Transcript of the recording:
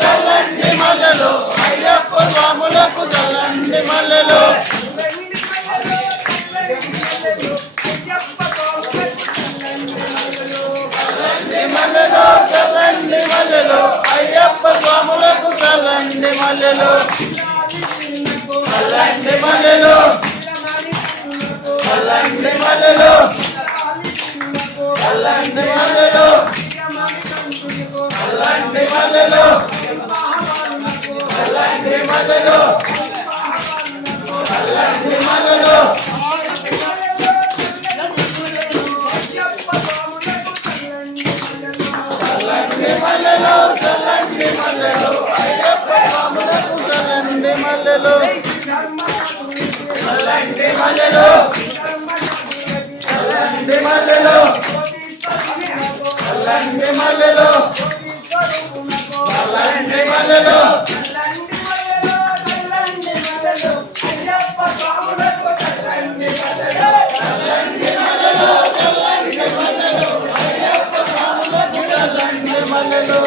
చల్లండి మల్లెలు అయ్యప్ప స్వాములకు చల్లండి మల్లెలు చల్లండి మల్లెలు అయ్యప్ప స్వాములకు చల్లండి మల్లెలు చల్లండి మల్లెలు చల్లండి మల్లెలు చల్లండి మల్లెలు చల్లండి మల్లెలు చల్లండి మల్లెలు చల్లండి మల్లెలు చల్లండి మల్లెలు చల్లండి మల్లెలు అయ్యప్ప స్వాములకు చల్లండి మల్లెలు చల్లండి మల్లెలు చల్లండి మల్లెలు చల్లండి మల్లెలు చల్లండి మల్లెలు అయ్యప్ప స్వాములకు చల్లండి మల్లెలు చల్లండి మల్లెలు చల్లండి మల్లెలు అయ్యప్ప స్వాములకు చల్లండి మల్లెలు